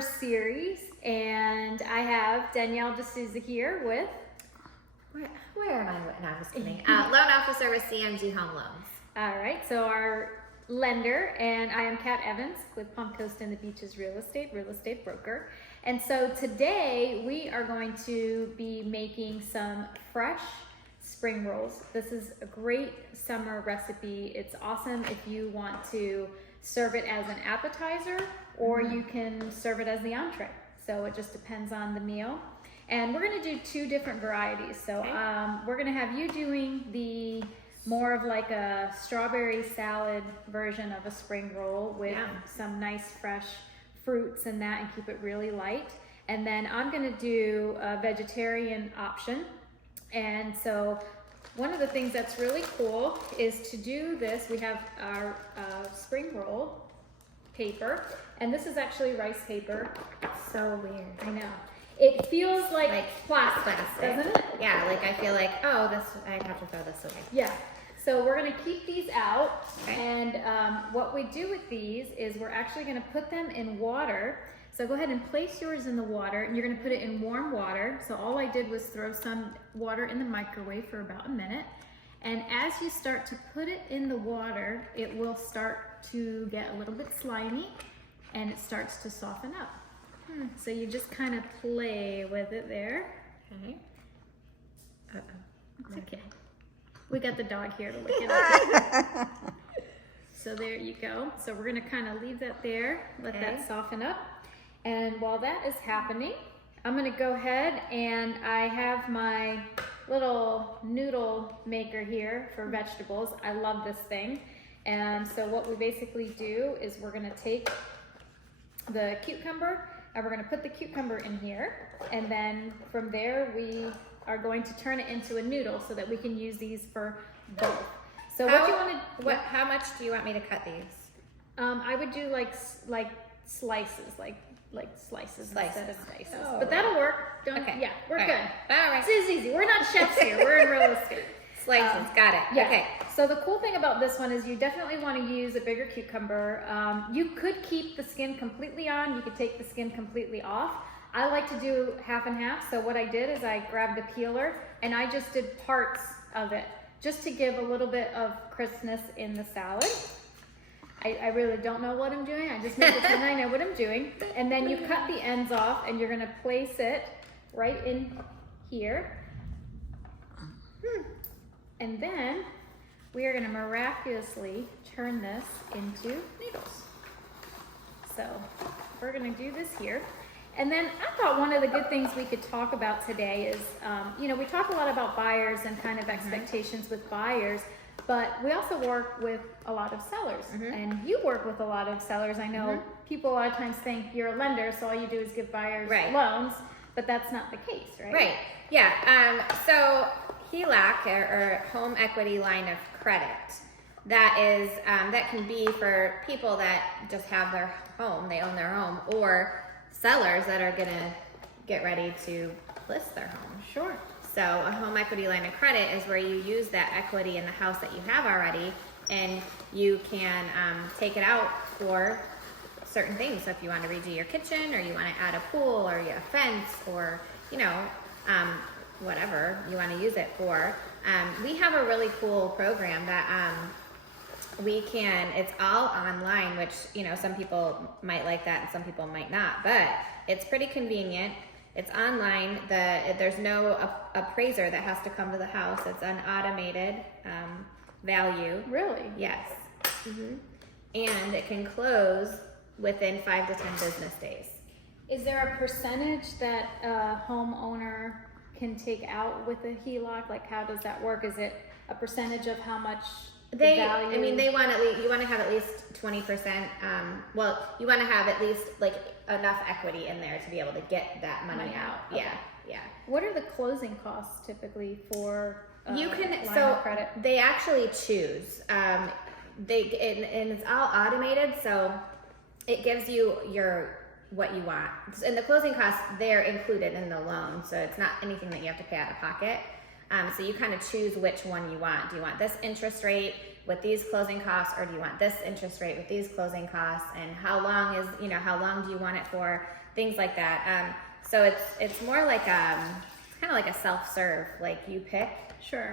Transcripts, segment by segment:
summer series, and I have Danielle DeSousa here with... Where am I? No, I'm just kidding. Loan officer with CMG Home Loans. All right, so our lender, and I am Kat Evans with Palm Coast and the Beaches Real Estate broker. And so today we are going to be making some fresh spring rolls. This is a great summer recipe. It's awesome if you want to serve it as an appetizer, or you can serve it as the entree. So it just depends on the meal. And we're gonna do two different varieties. So we're gonna have you doing the more of like a strawberry salad version of a spring roll with some nice fresh fruits and that, and keep it really light. And then I'm gonna do a vegetarian option. And so one of the things that's really cool is to do this. We have our spring roll paper, and this is actually rice paper. So weird. I know. It feels like plastic, doesn't it? Yeah, like I feel like, oh, this, I'd have to throw this away. Yeah. So we're gonna keep these out, and what we do with these is we're actually gonna put them in water. So go ahead and place yours in the water, and you're gonna put it in warm water. So all I did was throw some water in the microwave for about a minute. And as you start to put it in the water, it will start to get a little bit slimy, and it starts to soften up. So you just kind of play with it there. Okay. It's okay. We got the dog here to lick it up. So there you go. So we're gonna kind of leave that there, let that soften up. And while that is happening, I'm gonna go ahead, and I have my little noodle maker here for vegetables. I love this thing. And so what we basically do is we're gonna take the cucumber, and we're gonna put the cucumber in here. And then from there, we are going to turn it into a noodle so that we can use these for both. So how much do you want me to cut these? I would do like slices, like slices instead of slices. Oh. But that'll work. Yeah, we're good. All right. This is easy. We're not chefs here. We're in real estate. Slices, got it. Yeah. Okay. So the cool thing about this one is you definitely want to use a bigger cucumber. You could keep the skin completely on. You could take the skin completely off. I like to do half and half. So what I did is I grabbed a peeler, and I just did parts of it just to give a little bit of crispness in the salad. I really don't know what I'm doing. I just make pretend I know what I'm doing. And then you cut the ends off, and you're gonna place it right in here. And then we are gonna miraculously turn this into noodles. So we're gonna do this here. And then I thought one of the good things we could talk about today is, we talk a lot about buyers and kind of expectations with buyers, but we also work with a lot of sellers. And you work with a lot of sellers. I know people a lot of times think you're a lender, so all you do is give buyers loans, but that's not the case, right? Right, yeah. So HELOC, or home equity line of credit, that is, that can be for people that just have their home, they own their home, or sellers that are gonna get ready to list their home. Sure. So a home equity line of credit is where you use that equity in the house that you have already, and you can take it out for certain things. So if you want to redo your kitchen, or you want to add a pool, or a fence, or whatever you want to use it for, we have a really cool program that it's all online, which, some people might like that and some people might not, but it's pretty convenient. It's online. There's no appraiser that has to come to the house. It's an automated value. Really? Yes. And it can close within 5 to 10 business days. Is there a percentage that a homeowner can take out with a HELOC? Like, how does that work? Is it a percentage of how much value? You want to have at least 20%. You want to have at least like enough equity in there to be able to get that money out. Okay. Yeah. What are the closing costs typically for you can line of credit? They actually choose. And it's all automated, so it gives you what you want. And the closing costs, they're included in the loan, so it's not anything that you have to pay out of pocket. So you kind of choose which one you want. Do you want this interest rate with these closing costs, or do you want this interest rate with these closing costs? And how long do you want it for? things like that. So it's more like it's kind of like a self-serve. Like you pick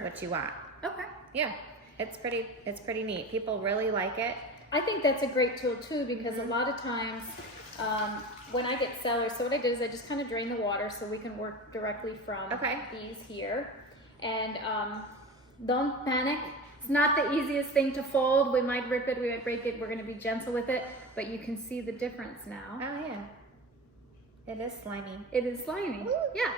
what you want. Okay. Yeah, it's pretty neat. People really like it. I think that's a great tool too, because a lot of times when I get celery, so what I did is I just kind of drain the water so we can work directly from these here. And don't panic. It's not the easiest thing to fold. We might rip it, we might break it. We're going to be gentle with it, but you can see the difference now. Oh yeah. It is slimy. It is slimy. Woo. Yeah.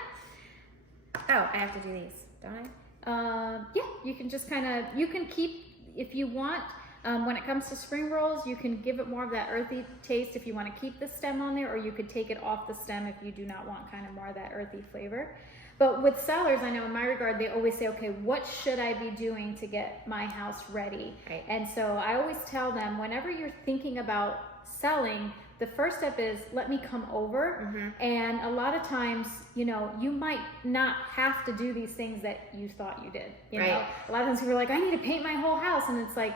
Oh, I have to do these, don't I? Yeah, you can just kind of, you can keep, if you want, when it comes to spring rolls, you can give it more of that earthy taste if you want to keep the stem on there, or you could take it off the stem if you do not want kind of more of that earthy flavor. But with sellers, I know in my regard, they always say, okay, what should I be doing to get my house ready? Right. And so I always tell them, whenever you're thinking about selling, the first step is let me come over. And a lot of times, you know, you might not have to do these things that you thought you did. You know, a lot of times people are like, I need to paint my whole house. And it's like,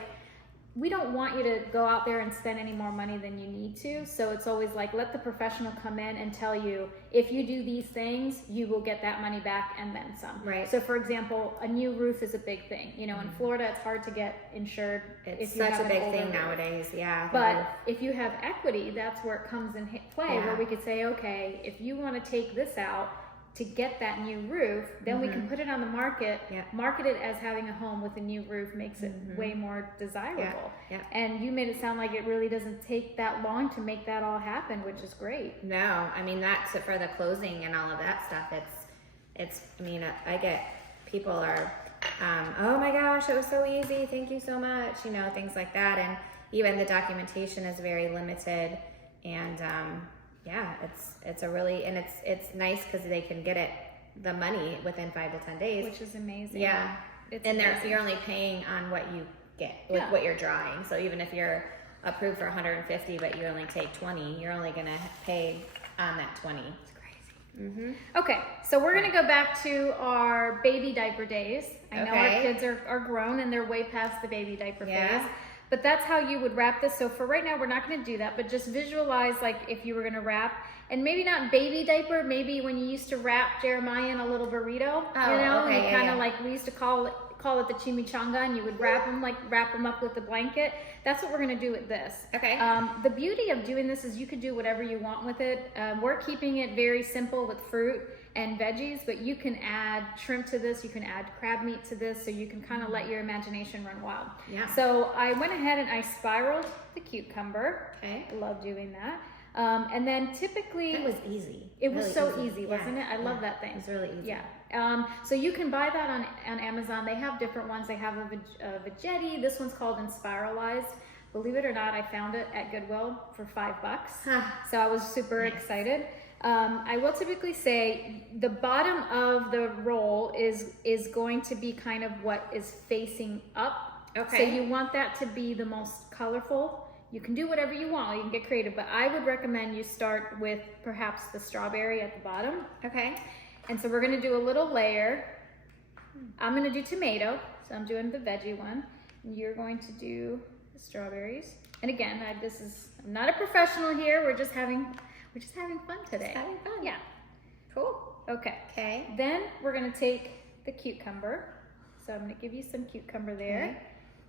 we don't want you to go out there and spend any more money than you need to. So it's always like, let the professional come in and tell you, if you do these things, you will get that money back and then some. Right. So for example, a new roof is a big thing. You know, in Florida, it's hard to get insured. It's such a big thing nowadays, yeah. But if you have equity, that's where it comes in play, where we could say, okay, if you want to take this out to get that new roof, then we can put it on the market, market it as having a home with a new roof, makes it way more desirable. And you made it sound like it really doesn't take that long to make that all happen, which is great. No, I mean, that's for the closing and all of that stuff. It's I mean, I get people are, oh my gosh, it was so easy, thank you so much, you know, things like that. And even the documentation is very limited. And yeah, it's a really, and it's nice because they can get the money within 5 to 10 days, which is amazing. Yeah, and you're only paying on what you get, with what you're drawing. So even if you're approved for 150, but you only take 20, you're only gonna pay on that 20. It's crazy. Okay, so we're gonna go back to our baby diaper days. I know our kids are grown and they're way past the baby diaper phase. But that's how you would wrap this. So for right now, we're not going to do that, but just visualize like if you were going to wrap, and maybe not baby diaper, maybe when you used to wrap Jeremiah in a little burrito, you know, and you kind of like, we used to call it the chimichanga, and you would wrap them up with the blanket. That's what we're going to do with this. Okay. The beauty of doing this is you could do whatever you want with it. We're keeping it very simple with fruit and veggies, but you can add shrimp to this, you can add crab meat to this, so you can kind of let your imagination run wild. Yeah. So I went ahead and I spiraled the cucumber. Okay. I love doing that. And then typically it was easy. It was so easy, wasn't it? I love that thing. It's really easy. Yeah. So you can buy that on Amazon. They have different ones. They have a veggetti. This one's called Spiralized. Believe it or not, I found it at Goodwill for $5. So I was super excited. I will typically say the bottom of the roll is going to be kind of what is facing up. Okay. So you want that to be the most colorful. You can do whatever you want. You can get creative, but I would recommend you start with perhaps the strawberry at the bottom. Okay. And so we're going to do a little layer. I'm going to do tomato, so I'm doing the veggie one. And you're going to do the strawberries. And again, I'm not a professional here. We're just having fun today. Just having fun. Yeah. Cool. Okay. Okay. Then we're going to take the cucumber. So I'm going to give you some cucumber there. Okay.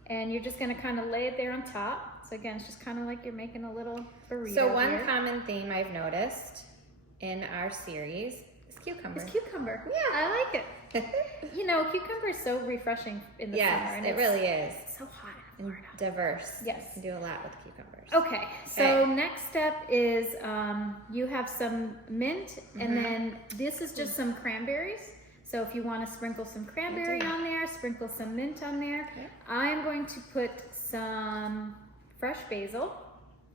And you're just going to kind of lay it there on top. So again, it's just kind of like you're making a little burrito. So one common theme I've noticed in our series is cucumber. It's cucumber. Yeah, I like it. You know, cucumber is so refreshing in the summer. Yes, it really is. It's so hot. And diverse. Yes. You can do a lot with cucumbers. Okay, so next step is you have some mint, and then this is just some cranberries. So if you want to sprinkle some cranberry on there, sprinkle some mint on there. Okay. I'm going to put some fresh basil.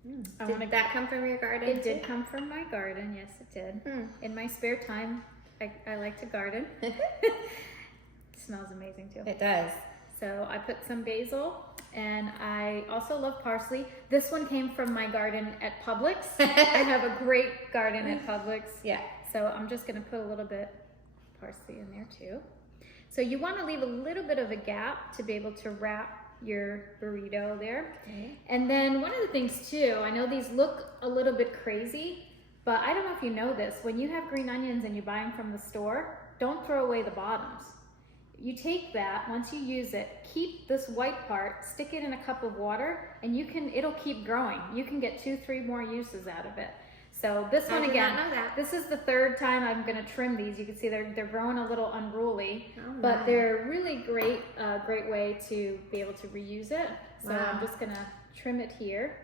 Did that come from your garden? It did come from my garden, yes it did. In my spare time, I like to garden. It smells amazing too. It does. So I put some basil, and I also love parsley. This one came from my garden at Publix. I have a great garden at Publix. Yeah. So I'm just gonna put a little bit of parsley in there too. So you wanna leave a little bit of a gap to be able to wrap your burrito there. Okay. And then one of the things too, I know these look a little bit crazy, But I don't know if you know this, when you have green onions and you buy them from the store, don't throw away the bottoms. You take that, once you use it, keep this white part, stick it in a cup of water, and it'll keep growing. You can get 2-3 more uses out of it. So this one again, this is the third time I'm gonna trim these. You can see they're growing a little unruly, but they're really great way to be able to reuse it. So I'm just gonna trim it here.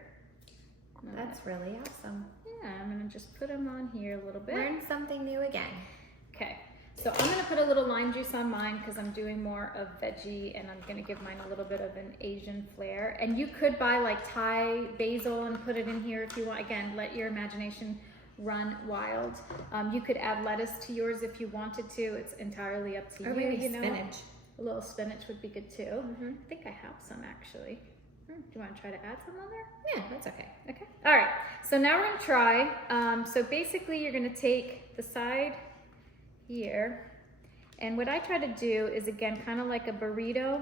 That's really awesome. Yeah, I'm gonna just put them on here a little bit. Learn something new again. Okay, so I'm gonna put a little lime juice on mine because I'm doing more of veggie, and I'm gonna give mine a little bit of an Asian flair. And you could buy like Thai basil and put it in here if you want. Again, let your imagination run wild. You could add lettuce to yours if you wanted to. It's entirely up to you. Or maybe you know? spinach. A little spinach would be good too. I think I have some actually. Do you want to try to add some on there? Yeah, that's okay. Okay. All right. So now we're gonna try. So basically, you're gonna take the side here, and what I try to do is, again, kind of like a burrito.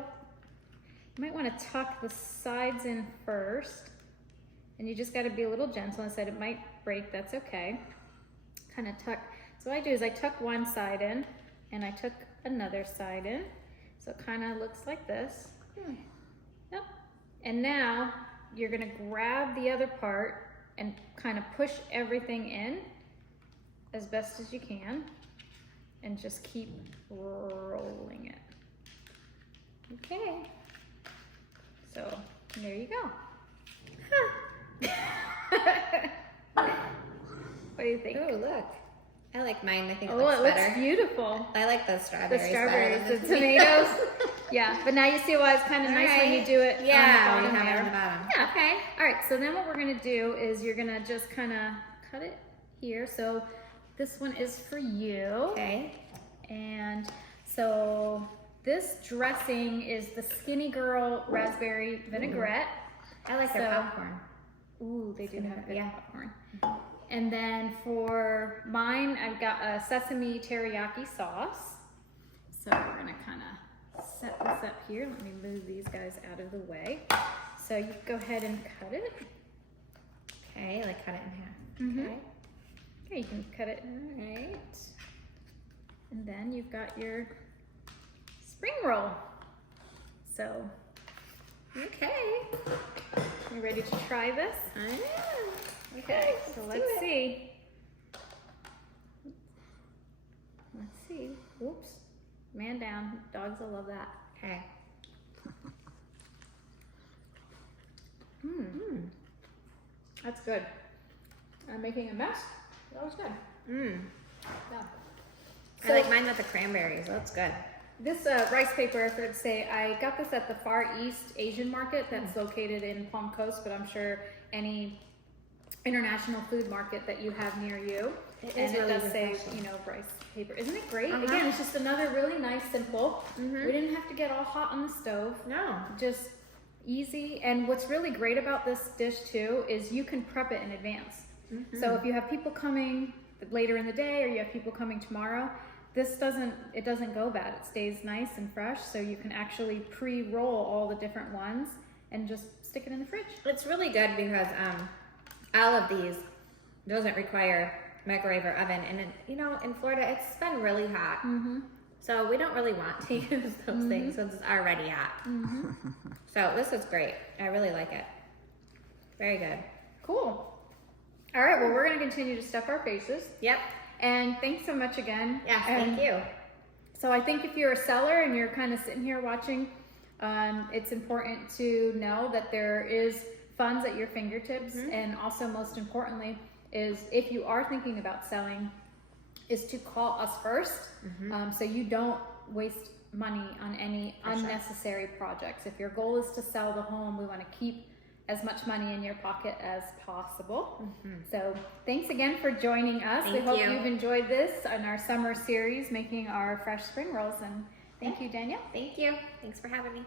You might want to tuck the sides in first, and you just got to be a little gentle. I said it might break. That's okay. Kind of tuck. So what I do is I tuck one side in, and I tuck another side in. So it kind of looks like this. Yep. And now you're gonna grab the other part and kind of push everything in as best as you can, and just keep rolling it. Okay. So there you go. What do you think? Oh, look. I like mine. I think it Oh, looks it better. looks beautiful. I like the strawberries. The strawberries, better the than tomatoes. Yeah, but now you see why it's kind of nice when you do it Yeah, on the when you bottom have it there. on the bottom. Yeah. Okay. All right. So then what we're gonna do is you're gonna just kind of cut it here. So this one is for you. Okay. And so this dressing is the Skinny Girl raspberry vinaigrette. I like their popcorn. Ooh, they do have good Yeah. popcorn. And then for mine, I've got a sesame teriyaki sauce. So we're gonna kind of set this up here. Let me move these guys out of the way. So you go ahead and cut it. Okay, like cut it in half. Okay. Okay, you can cut it. All right. And then you've got your spring roll. So, Okay. you ready to try this? I know. Okay, so do let's it. see. Let's see. Oops. Man down. Dogs will love that. Okay. That's good. I'm making a mess. That was good. Yeah. I like mine with the cranberries. That's good. This rice paper, I forgot to say, I got this at the Far East Asian market that's located in Palm Coast, but I'm sure any international food market that you have near you. It and is it really does say, refreshing. you know, rice paper. Isn't it great? Again, it's just another really nice, simple. We didn't have to get all hot on the stove. No. Just easy. And what's really great about this dish too is you can prep it in advance. So if you have people coming later in the day, or you have people coming tomorrow, this doesn't go bad. It stays nice and fresh, so you can actually pre-roll all the different ones and just stick it in the fridge. It's really good because all of these doesn't require microwave or oven, and in Florida it's been really hot, so we don't really want to use those things since it's already hot. So this is great. I really like it. Very good. Cool. All right, well, we're going to continue to stuff our faces. Yep. And thanks so much again. Yes, thank you. So I think if you're a seller and you're kind of sitting here watching, it's important to know that there is funds at your fingertips. And also, most importantly, is if you are thinking about selling, is to call us first, so you don't waste money on any unnecessary projects. If your goal is to sell the home, we want to keep as much money in your pocket as possible. So thanks again for joining us. We hope you've enjoyed this in our summer series, making our fresh spring rolls. And thank you, Danielle. Thank you. Thanks for having me.